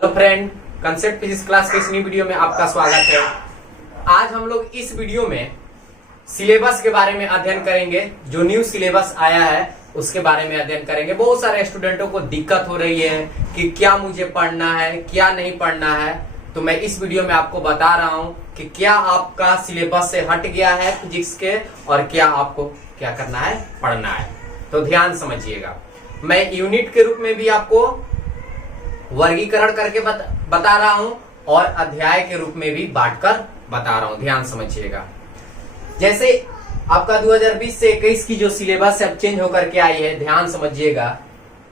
Hello friend, concept physics class के इस नई वीडियो में आपका स्वागत है। आज हम लोग इस वीडियो में सिलेबस के बारे में अध्ययन करेंगे। जो न्यू सिलेबस आया है उसके बारे में अध्ययन करेंगे। बहुत सारे स्टूडेंटों को दिक्कत हो रही है कि क्या मुझे पढ़ना है, क्या नहीं पढ़ना है। तो मैं इस वीडियो में आपको बता रहा हूं कि क्या आपका सिलेबस से हट गया है फिजिक्स के और क्या आपको क्या करना है, पढ़ना है। तो ध्यान समझिएगा। मैं यूनिट के रूप में भी आपको वर्गीकरण करके बता रहा हूं और अध्याय के रूप में भी बांटकर बता रहा हूं। ध्यान समझिएगा। जैसे आपका 2020 से 21 की जो सिलेबस अब चेंज होकर के आई है, ध्यान समझिएगा।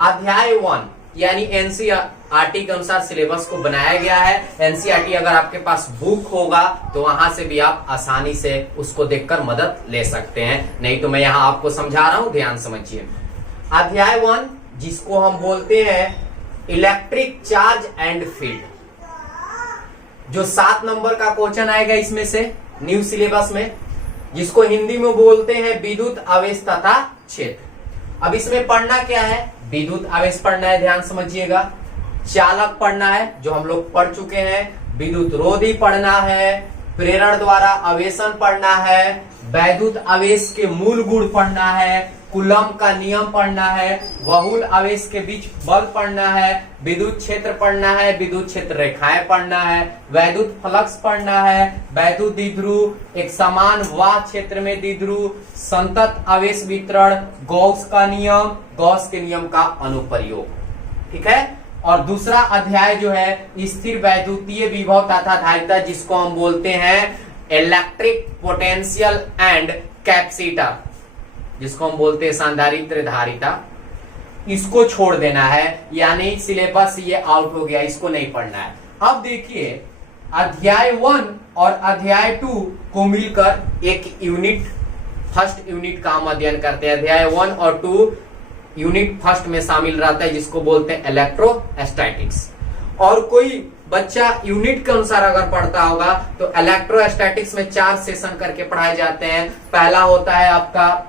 अध्याय 1 यानी एनसीईआरटी के अनुसार सिलेबस को बनाया गया है। एनसीईआरटी अगर आपके पास बुक होगा तो वहां से भी आप आसानी से उसको देखकर मदद ले सकते हैं, नहीं तो मैं यहां आपको समझा रहा हूं। ध्यान समझिए। अध्याय 1 जिसको हम बोलते हैं इलेक्ट्रिक चार्ज एंड फील्ड, जो 7 नंबर का क्वेश्चन आएगा इसमें से न्यू सिलेबस में, जिसको हिंदी में बोलते हैं विद्युत आवेश तथा क्षेत्र। अब इसमें पढ़ना क्या है? विद्युत आवेश पढ़ना है, ध्यान समझिएगा। चालक पढ़ना है जो हम लोग पढ़ चुके हैं। विद्युत रोधी पढ़ना है। प्रेरण द्वारा आवेशन पढ़ना है। वैद्युत आवेश के मूल गुण पढ़ना है। कूलम का नियम पढ़ना है। बहुल आवेश के बीच बल पढ़ना है। विद्युत क्षेत्र पढ़ना है। विद्युत क्षेत्र रेखाएं पढ़ना है। वैद्युत फ्लक्स पढ़ना है। वैद्युत द्विध्रुव, एक समान वाह क्षेत्र में द्विध्रुव, संतत आवेश वितरण, गॉस का नियम, गॉस के नियम का अनुप्रयोग। ठीक है। और दूसरा अध्याय जो है स्थिर वैद्युतीय विभव तथा धारिता, जिसको हम बोलते हैं इलेक्ट्रिक पोटेंशियल एंड कैपेसिटर, जिसको हम बोलते हैं संधारित्र धारिता। इसको छोड़ देना है, यानी सिलेबस ये आउट हो गया, इसको नहीं पढ़ना है। अब देखिए अध्याय 1 और अध्याय 2 को मिलकर एक यूनिट, फर्स्ट यूनिट का हम अध्ययन करते हैं। अध्याय 1 और 2 यूनिट फर्स्ट में शामिल रहता है, जिसको बोलते हैं इलेक्ट्रोस्टैटिक्स। और कोई बच्चा यूनिट के अनुसार अगर पढ़ता होगा तो इलेक्ट्रोस्टैटिक्स में 4 सेशन करके पढ़ाए जाते हैं। पहला होता है आपका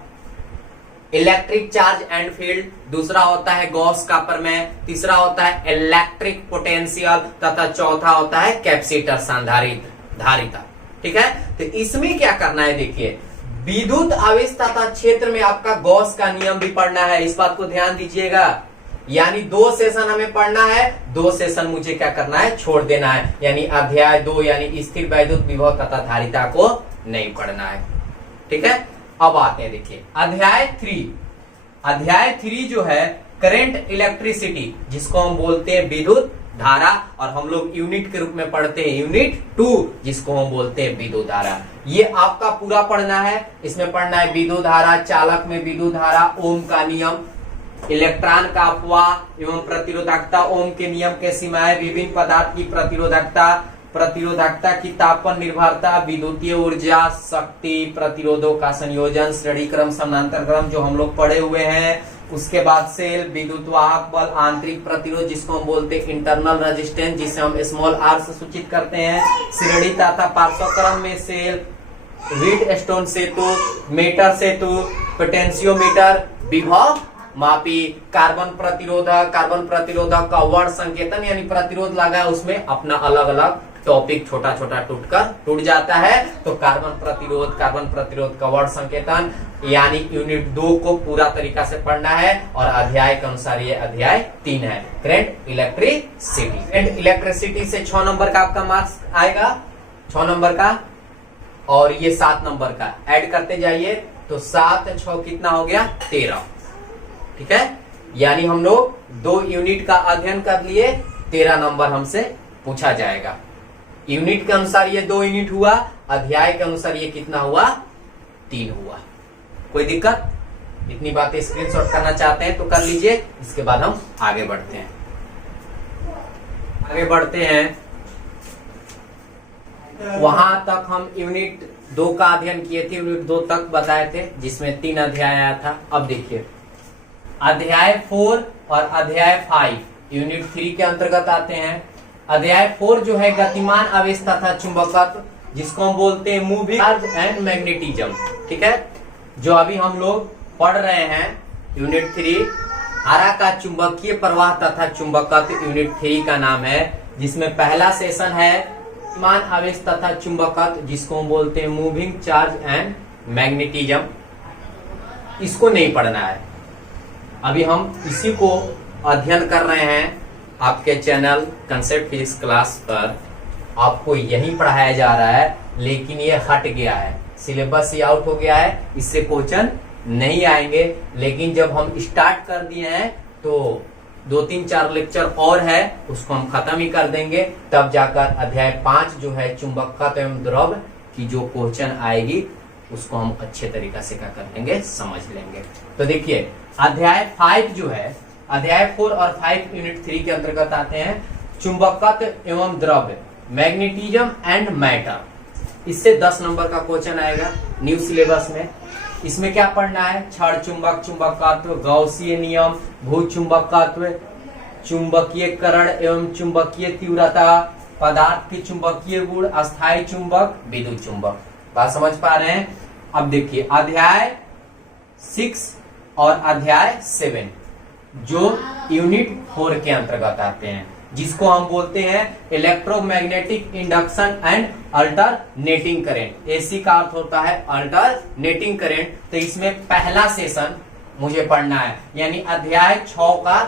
इलेक्ट्रिक चार्ज एंड फील्ड, दूसरा होता है गॉस का प्रमेय, तीसरा होता है इलेक्ट्रिक पोटेंशियल तथा चौथा होता है कैपेसिटर संधारित्र धारिता। ठीक है। तो इसमें क्या करना है, देखिए विद्युत आवेश तथा क्षेत्र में आपका गॉस का नियम भी पढ़ना है। इस बात को ध्यान दीजिएगा। यानी 2 सेशन हमें पढ़ना है, 2 सेशन मुझे क्या करना है, छोड़ देना है। यानी अध्याय 2 यानी स्थिर वैद्युत विभव तथा धारिता को नहीं पढ़ना है। ठीक है। अब आते हैं, देखिए अध्याय 3। अध्याय 3 जो है करंट इलेक्ट्रिसिटी, जिसको हम बोलते हैं विद्युत धारा, और हम लोग यूनिट के रूप में पढ़ते हैं यूनिट 2, जिसको हम बोलते हैं विद्युत धारा। ये आपका पूरा पढ़ना है। इसमें पढ़ना है विद्युत धारा, चालक में विद्युत धारा, ओम का नियम, इलेक्ट्रॉन का अपवाह एवं प्रतिरोधकता, ओम के नियम के सीमाएं, विभिन्न पदार्थ की प्रतिरोधकता, प्रतिरोधकता की तापमान निर्भरता, विद्युतीय ऊर्जा, शक्ति, प्रतिरोधों का संयोजन, श्रेणी क्रम, समानांतर क्रम, जो हम लोग पढ़े हुए हैं। उसके बाद सेल, विद्युत वाहक बल, आंतरिक प्रतिरोध, जिसको हम बोलते हैं इंटरनल रेजिस्टेंस, जिसे हम स्मॉल आर से सूचित करते हैं। श्रेणी तथा पार्श्वक्रम में सेल, व्हीटस्टोन सेतु, मीटर सेतु, पोटेंशियोमीटर, विभव मापी, कार्बन प्रतिरोधक का वर्ण संकेतन, यानी प्रतिरोध लगा है उसमें अपना अलग अलग टॉपिक छोटा छोटा टूट जाता है। तो कार्बन प्रतिरोध का वर्ण संकेतन, यानी यूनिट 2 को पूरा तरीका से पढ़ना है। और अध्याय के अनुसार ये अध्याय 3 है, करंट इलेक्ट्रिसिटी। करंट इलेक्ट्रिसिटी से 6 नंबर का आपका मार्क्स आएगा, 6 नंबर का, और ये 7 नंबर का ऐड करते जाइए। तो 7 6 कितना हो गया, 13। ठीक है। यानी हम लोग 2 यूनिट का अध्ययन कर लिए, 13 नंबर हमसे पूछा जाएगा। यूनिट के अनुसार ये 2 यूनिट हुआ, अध्याय के अनुसार ये कितना हुआ, 3 हुआ। कोई दिक्कत? इतनी बातें स्क्रीनशॉट करना चाहते हैं तो कर लीजिए। इसके बाद हम आगे बढ़ते हैं। वहां तक हम यूनिट 2 का अध्ययन किए थे, यूनिट 2 तक बताए थे, जिसमें 3 अध्याय आया था। अब देखिए अध्याय 4 और अध्याय 5 यूनिट 3 के अंतर्गत आते हैं। अध्याय 4 जो है गतिमान आवेश तथा चुंबकत्व, जिसको हम बोलते हैं मूविंग चार्ज एंड मैग्नेटिज्म। ठीक है। जो अभी हम लोग पढ़ रहे हैं यूनिट 3, धारा का चुंबकीय प्रवाह तथा चुंबकत्व, यूनिट 3 का नाम है जिसमें पहला सेशन है मान आवेश तथा चुंबकत्व, जिसको हम बोलते हैं मूविंग चार्ज एंड मैग्नेटिज्म। इसको नहीं पढ़ना है, अभी हम इसी को अध्ययन कर रहे हैं आपके चैनल कंसेप्ट फिजिक्स क्लास पर। आपको यही पढ़ाया जा रहा है, लेकिन ये हट गया है, सिलेबस ही आउट हो गया है, इससे क्वेश्चन नहीं आएंगे। लेकिन जब हम स्टार्ट कर दिए हैं तो 2-3-4 लेक्चर और है, उसको हम खत्म ही कर देंगे, तब जाकर अध्याय 5 जो है चुंबकत्व एवं द्रव की जो क्वेश्चन आएगी उसको हम अच्छे तरीका से क्या कर लेंगे, समझ लेंगे। तो देखिए अध्याय 5 जो है, अध्याय 4 और 5 यूनिट 3 के अंतर्गत आते हैं चुंबकत्व एवं द्रव्य, मैग्नेटिज्म एंड मैटर। इससे 10 नंबर का क्वेश्चन आएगा न्यू सिलेबस में। इसमें क्या पढ़ना है, क्षण चुंबक, चुंबकत्व, गॉसिय नियम, भू चुंबकत्व, चुंबकीयकरण एवं चुंबकीय तीव्रता, पदार्थ के चुंबकीय गुण, अस्थायी चुंबक, विद्युत चुंबक। बात समझ पा रहे हैं? अब देखिए अध्याय 6 और अध्याय 7 जो यूनिट 4 के अंतर्गत आते हैं, जिसको हम बोलते हैं electromagnetic induction and alternating current. AC का अर्थ होता है अल्टरनेटिंग करंट। तो इसमें पहला सेशन मुझे पढ़ना है, यानी अध्याय 6 का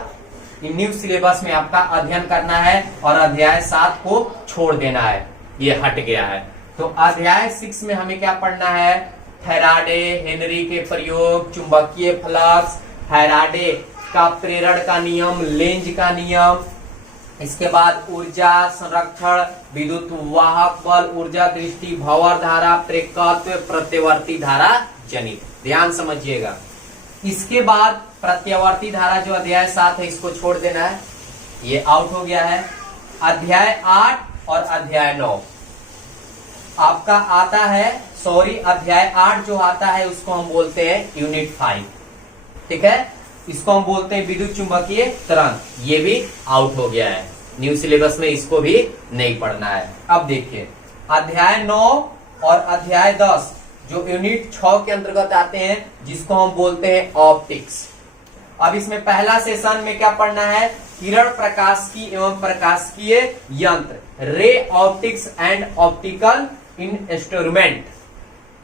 न्यू सिलेबस में आपका अध्ययन करना है और अध्याय 7 को छोड़ देना है, ये हट गया है। तो अध्याय 6 में हमें क्या पढ़ना है, फैराडे, हेनरी के प्रयोग, चुंबकीय फ्लक्स, फैराडे का प्रेरण का नियम, लेंज का नियम, इसके बाद ऊर्जा संरक्षण, विद्युत वाहक बल, ऊर्जा दृष्टि, भंवर धारा, प्रेरकत्व, प्रत्यवर्ती धारा जनित। ध्यान समझिएगा। इसके बाद प्रत्यवर्ती धारा जो अध्याय 7 है इसको छोड़ देना है, ये आउट हो गया है। अध्याय 8 और अध्याय 9 आपका आता है, अध्याय 8 जो आता है उसको हम बोलते हैं यूनिट 5, ठीक है। इसको हम बोलते हैं विद्युत चुंबकीय तरंग, ये भी आउट हो गया है न्यू सिलेबस में, इसको भी नहीं पढ़ना है। अब देखिए अध्याय 9 और अध्याय 10 जो यूनिट 6 के अंतर्गत आते हैं, जिसको हम बोलते हैं ऑप्टिक्स। अब इसमें पहला सेशन में क्या पढ़ना है, किरण प्रकाशिकी एवं प्रकाशिकीय यंत्र, ray optics and optical instrument,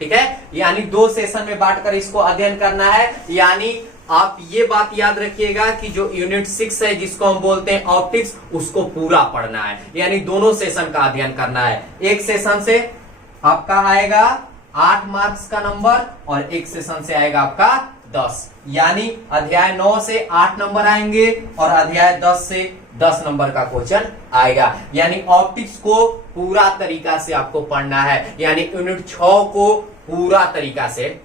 ठीक है। यानी 2 सेशन में बांटकर इसको अध्ययन करना है। यानी आप ये बात याद रखिएगा कि जो यूनिट 6 है जिसको हम बोलते हैं ऑप्टिक्स, उसको पूरा पढ़ना है, यानी दोनों सेशन का अध्ययन करना है। एक सेशन से आपका आएगा 8 मार्क्स का नंबर और एक सेशन से आएगा आपका 10, यानी अध्याय 9 से 8 नंबर आएंगे और अध्याय 10 से 10 नंबर का क्वेश्चन आएगा। यानी ऑप्टिक्स को पूरा तरीका से आपको पढ़ना है, यानी यूनिट 6 को पूरा तरीका से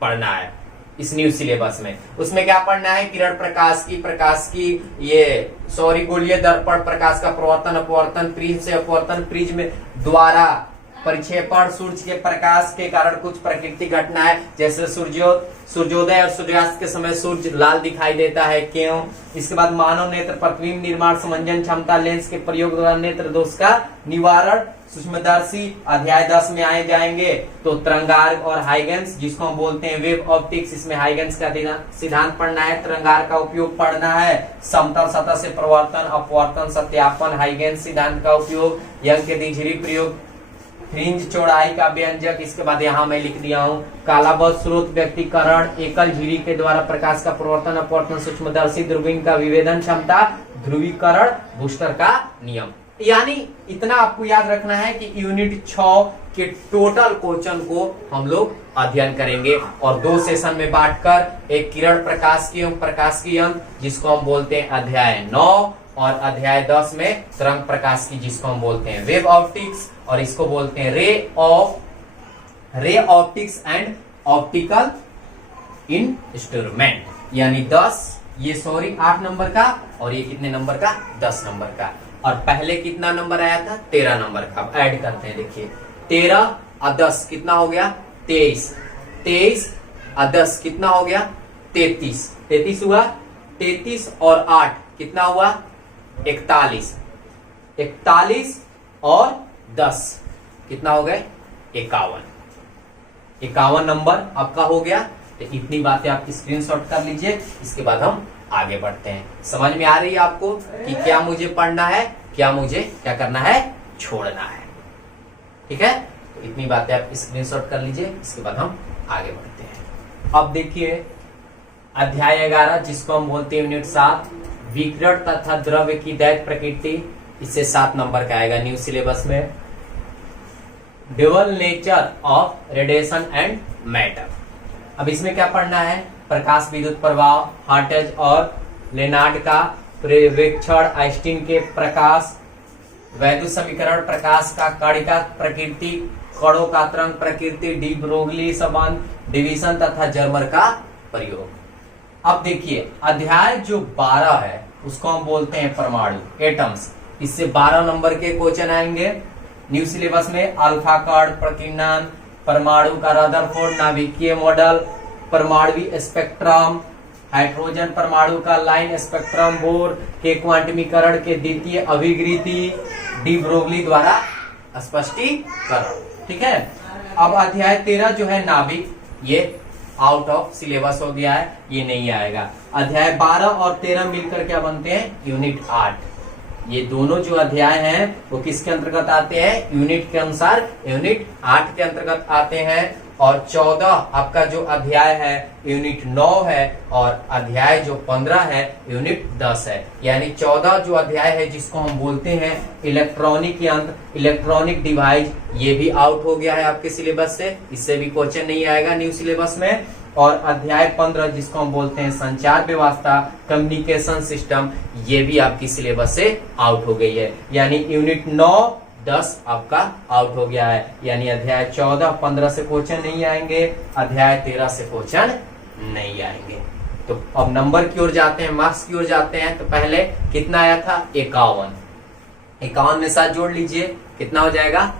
पढ़ना है इस न्यू सिलेबस में। उसमें क्या पढ़ना है, किरण प्रकाश की गोलीय दर्पण, प्रकाश का प्रवर्तन अपवर्तन, प्रिज्म से अपवर्तन, प्रिज्म द्वारा परिक्षेपण, सूर्य के प्रकाश के कारण कुछ प्राकृतिक घटना है, जैसे सूर्योदय और सूर्यास्त के समय सूर्य लाल दिखाई देता है, क्यों। इसके बाद मानव नेत्र, प्रतिबिंब निर्माण, समंजन क्षमता, लेंस के प्रयोग द्वारा नेत्र दोष का निवारण, सूक्ष्मदर्शी अध्याय 10 में आए जाएंगे। तो तरंगार्ग और हाइगेंस, जिसको हम बोलते हैं वेव ऑप्टिक्स, इसमें हाइगेंस का सिद्धांत पढ़ना है, तरंगार्ग का उपयोग पढ़ना है, समतल सतह से प्रवर्तन अपवर्तन सत्यापन, हाइगेंस सिद्धांत का उपयोग, यंग के द्विझिरी प्रयोग, फ्रिंज चौड़ाई का व्यंजक। इसके बाद यहाँ मैं लिख दिया हूँ कालाबद्ध स्रोत व्यक्तिकरण, एकल झिरी के द्वारा प्रकाश का प्रवर्तन अपवर्तन, सूक्ष्मदर्शी दूरबीन का विभेदन क्षमता, ध्रुवीकरण, बूस्टर का नियम। यानी इतना आपको याद रखना है कि यूनिट 6 के टोटल क्वेश्चन को हम लोग अध्ययन करेंगे और 2 सेशन में बांटकर, एक किरण प्रकाश की एवं प्रकाश की यंत्र जिसको हम बोलते हैं अध्याय 9 और अध्याय 10 में तरंग प्रकाश की जिसको हम बोलते हैं वेव ऑप्टिक्स, और इसको बोलते हैं ray optics and optical instrument. यानी 8 नंबर का और ये कितने नंबर का, 10 नंबर का। और पहले कितना नंबर आया था, 13 नंबर का। अब ऐड करते हैं, देखिए 13 और 10 कितना हो गया, 23 और 10 कितना हो गया, 33 हुआ। 33 और 8 कितना हुआ, 41 और 10 कितना हो गए, 51 नंबर आपका हो गया। तो इतनी बातें आप स्क्रीनशॉट कर लीजिए, इसके बाद हम आगे बढ़ते हैं। समझ में आ रही है आपको कि क्या मुझे पढ़ना है, क्या मुझे क्या करना है, छोड़ना है। ठीक है, तो इतनी बातें आप स्क्रीनशॉट कर लीजिए, इसके बाद हम आगे बढ़ते हैं। अब देखिए अध्याय 11 जिसको हम बोलते हैं यूनिट 7 विकिरण तथा द्रव्य की दैत प्रकृति, इससे 7 नंबर का आएगा न्यू सिलेबस में। Dual nature of radiation and matter. अब इसमें क्या पढ़ना है, प्रकाश विद्युत प्रभाव, हार्टेज और लेनार्ड का पर्यवेक्षण, आइंस्टीन के प्रकाश वैद्युत समीकरण, प्रकाश का कणिका प्रकृति, कणों का तरंग प्रकृति, डी ब्रोगली संबंध, डिवीजन तथा जर्मर का प्रयोग। अब देखिए अध्याय जो 12 है उसको हम बोलते हैं परमाणु, एटम्स। इससे 12 नंबर के क्वेश्चन आएंगे न्यू सिलेबस में। अल्फा कण प्रकीर्णन, परमाणु का रदरफोर्ड नाभिकीय मॉडल, परमाणु स्पेक्ट्रम, हाइड्रोजन परमाणु का लाइन स्पेक्ट्रम, बोर के क्वांटमीकरण के द्वितीय अभिकृति, डी ब्रोगली द्वारा स्पष्टीकरण। ठीक है, अब अध्याय 13 जो है नाभिक, ये आउट ऑफ सिलेबस हो गया है, ये नहीं आएगा। अध्याय 12 और 13 मिलकर क्या बनते हैं, यूनिट 8। ये दोनों जो अध्याय हैं वो किसके अंतर्गत आते हैं, यूनिट के अनुसार यूनिट 8 के अंतर्गत आते हैं। और 14 आपका जो अध्याय है यूनिट 9 है, और अध्याय जो 15 है यूनिट 10 है। यानी 14 जो अध्याय है जिसको हम बोलते हैं इलेक्ट्रॉनिक यंत्र, इलेक्ट्रॉनिक डिवाइस, ये भी आउट हो गया है आपके सिलेबस से, इससे भी क्वेश्चन नहीं आएगा न्यू सिलेबस में। और अध्याय 15 जिसको हम बोलते हैं संचार व्यवस्था, कम्युनिकेशन सिस्टम, ये भी आपकी सिलेबस से आउट हो गई है। यानी यूनिट 9, 10 आपका आउट हो गया है। यानी अध्याय 14, 15 से क्वेश्चन नहीं आएंगे, अध्याय 13 से क्वेश्चन नहीं आएंगे। तो अब नंबर की ओर जाते हैं, मार्क्स की ओर जाते हैं। तो पहले कितना आया था, 51। 51 में 7 जोड़ लीजिए, कितना हो जाएगा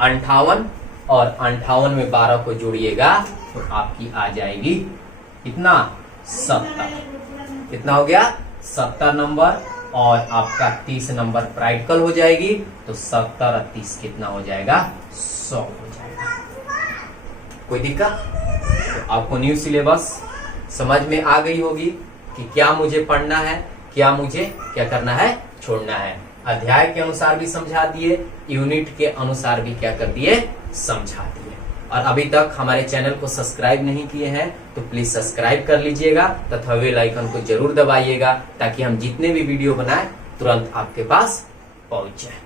58, और 58 में 12 को जोड़िएगा तो आपकी आ जाएगी कितना, 70। कितना हो गया, 70 नंबर। और आपका 30 नंबर प्रैक्टिकल हो जाएगी, तो 70 और 30 कितना हो जाएगा, 100 हो जाएगा। कोई दिक्कत? तो आपको न्यू सिलेबस समझ में आ गई होगी कि क्या मुझे पढ़ना है, क्या मुझे क्या करना है, छोड़ना है। अध्याय के अनुसार भी समझा दिए, यूनिट के अनुसार भी क्या कर दिए, समझा दिए। और अभी तक हमारे चैनल को सब्सक्राइब नहीं किए हैं तो प्लीज सब्सक्राइब कर लीजिएगा तथा बेल आइकन को जरूर दबाइएगा, ताकि हम जितने भी वीडियो बनाएं तुरंत आपके पास पहुंच जाए।